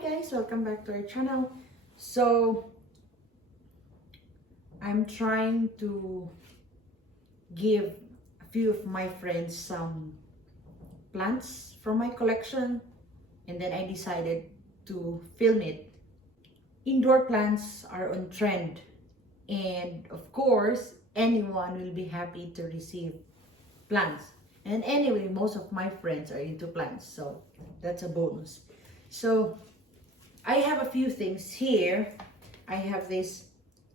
guys, welcome back to our channel. So I'm trying to give a few of my friends some plants from my collection, and then I decided to film it. Indoor plants are on trend, and of course anyone will be happy to receive plants. And anyway, most of my friends are into plants, so that's a bonus. So I have a few things here. I have this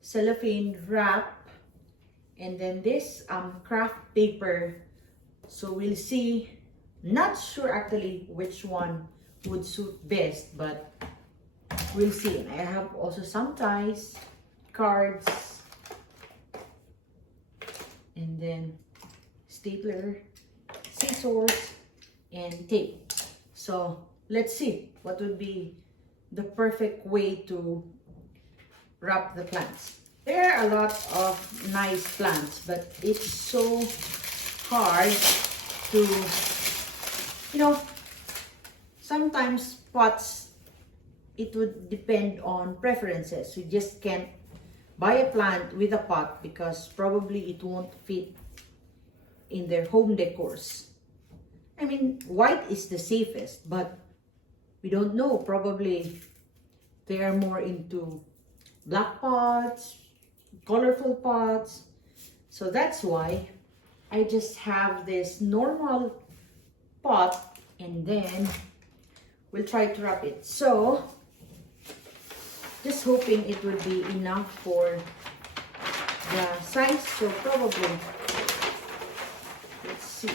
cellophane wrap, and then this craft paper. So we'll see. Not sure actually which one would suit best, but we'll see. And I have also some ties, cards, and then stapler, scissors, and tape. So let's see what would be the perfect way to wrap the plants. There are a lot of nice plants, but it's so hard to, sometimes pots, it would depend on preferences. You just can't buy a plant with a pot because probably it won't fit in their home decors. I mean, white is the safest, but we don't know. Probably they are more into black pots, colorful pots. So that's why I just have this normal pot, and then we'll try to wrap it. So just hoping it would be enough for the size. So probably, let's see.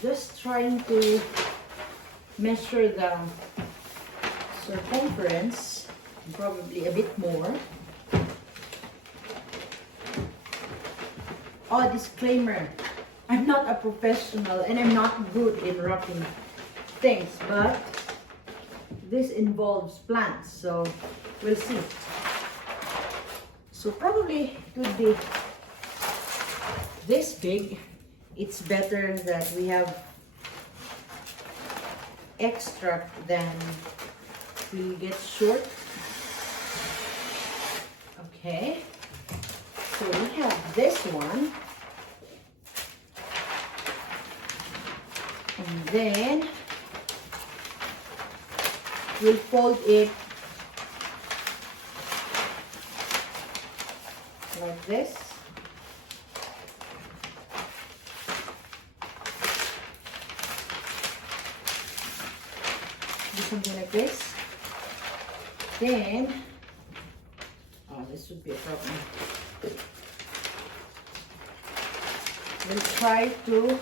Just trying to measure the circumference, probably a bit more. Oh, disclaimer, I'm not a professional and I'm not good in wrapping things, but this involves plants, so we'll see. So probably it would be this big. It's better that we have extra than we get short. Okay, so we have this one, and then we'll fold it like this. Do something like this. Then, oh, this would be a problem. We'll try to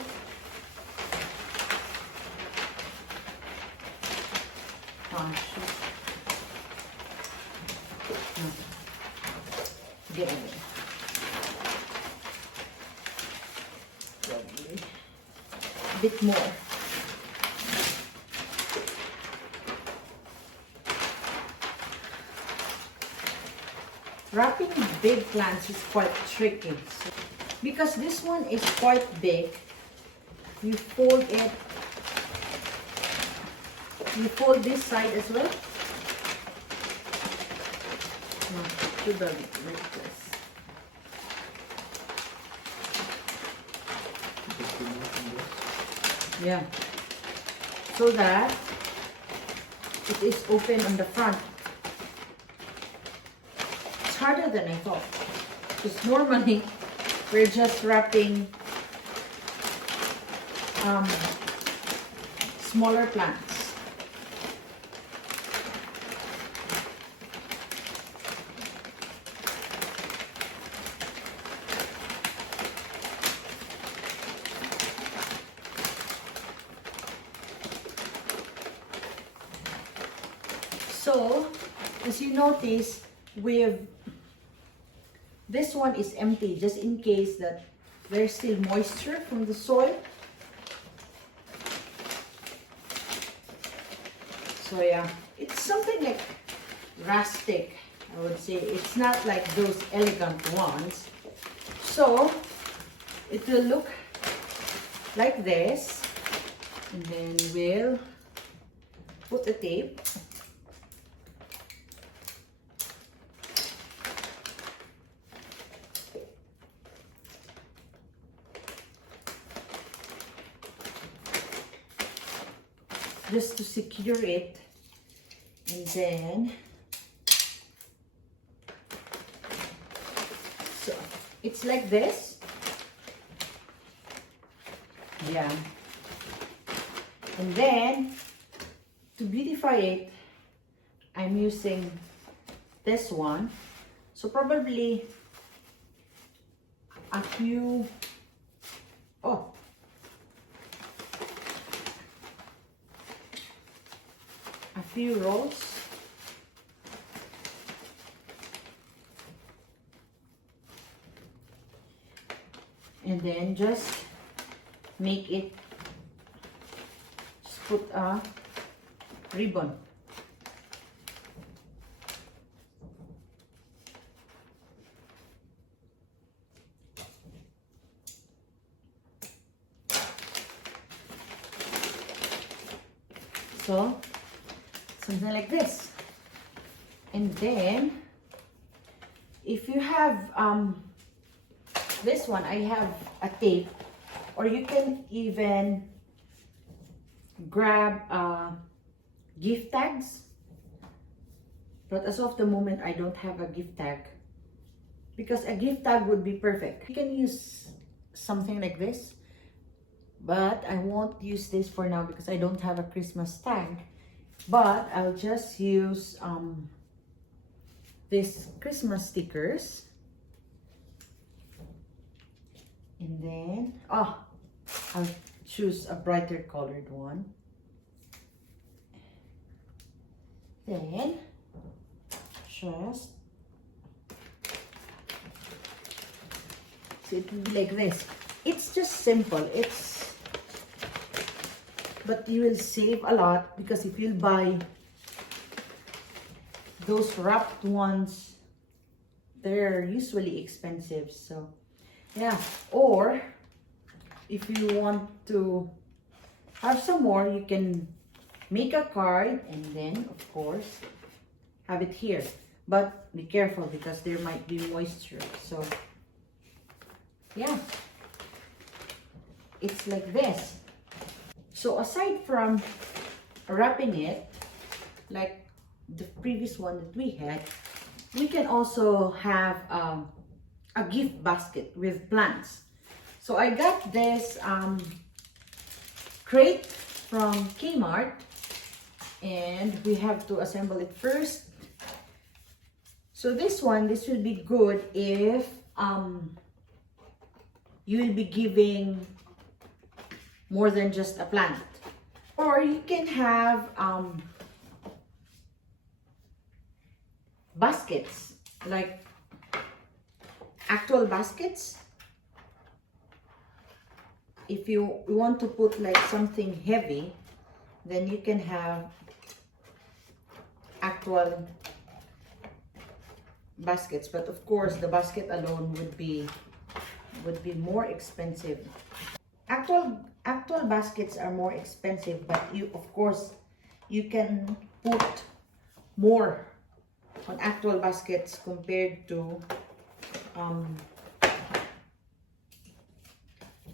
get it. A bit more. Wrapping big plants is quite tricky. So, because this one is quite big, you fold it. You fold this side as well. No, should have it like this. Yeah. So that it is open on the front. It's harder than I thought. Because normally we're just wrapping smaller plants. So, as you notice, this one is empty just in case that there's still moisture from the soil. So yeah, it's something like rustic, I would say. It's not like those elegant ones. So it will look like this, and then we'll put the tape. just to secure it. And then, so it's like this. Yeah. And then, to beautify it, I'm using this one. So probably a few, oh, a few rolls. And then just make it, just put a ribbon. So, something like this. And then, if you have this one, I have a tape, or you can even grab gift tags. But as of the moment, I don't have a gift tag, because a gift tag would be perfect. You can use something like this, but I won't use this for now because I don't have a Christmas tag. But I'll just use these Christmas stickers. And then, I'll choose a brighter colored one. Then, just, so it will be like this. It's just simple. But you will save a lot, because if you buy those wrapped ones, they're usually expensive. So yeah, or if you want to have some more, you can make a card and then of course have it here. But be careful, because there might be moisture. So yeah, it's like this. So aside from wrapping it like the previous one that we had, we can also have a gift basket with plants. So I got this crate from Kmart, and we have to assemble it first. So this will be good if you will be giving more than just a plant. Or you can have baskets, like actual baskets. If you want to put like something heavy, then you can have actual baskets. But of course, the basket alone would be more expensive. Actual baskets are more expensive, but of course you can put more on actual baskets compared to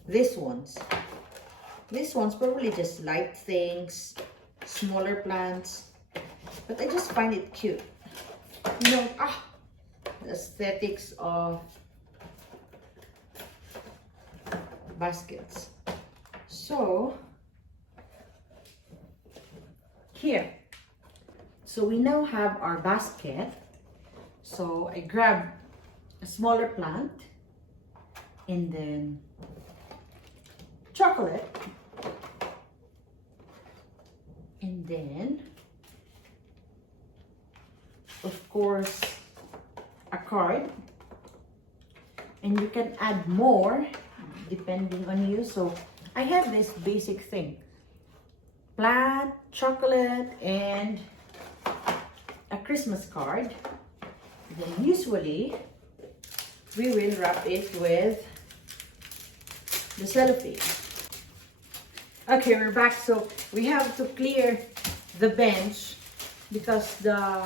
these ones. These ones probably just light things, smaller plants, but I just find it cute. You know, the aesthetics of baskets. So here, so we now have our basket. So I grab a smaller plant, and then chocolate, and then of course a card, and you can add more depending on you. So I have this basic thing: plant, chocolate, and a Christmas card. Then usually we will wrap it with the cellophane. Okay, we're back. So we have to clear the bench because the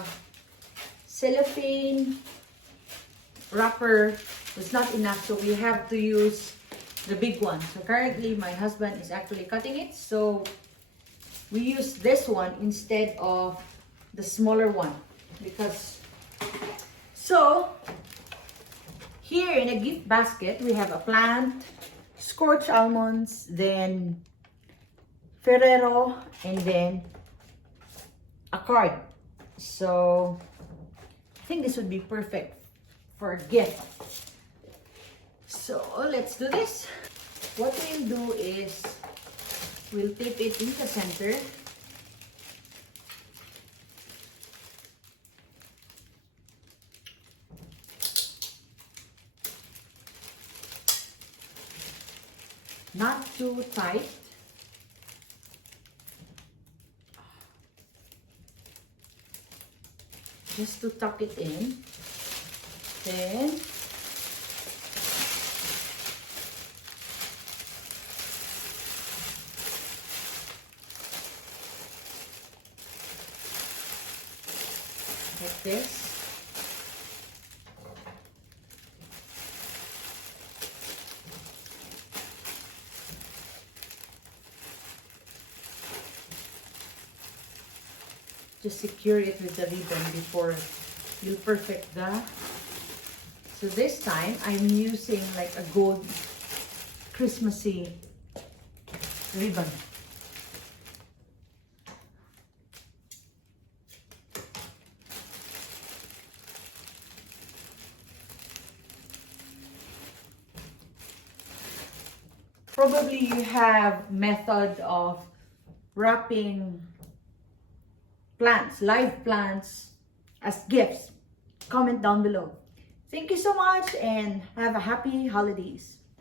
cellophane wrapper was not enough, so we have to use the big one. So currently my husband is actually cutting it, so we use this one instead of the smaller one, because so here in a gift basket we have a plant, scorched almonds, then Ferrero, and then a card. So I think this would be perfect for a gift. So let's do this. What we'll do is we'll tip it in the center. Not too tight. Just to tuck it in. Then like this. Just secure it with the ribbon before you perfect the. So this time I'm using like a gold Christmassy ribbon. Probably you have method of wrapping plants, live plants as gifts. Comment down below. Thank you so much and have a happy holidays.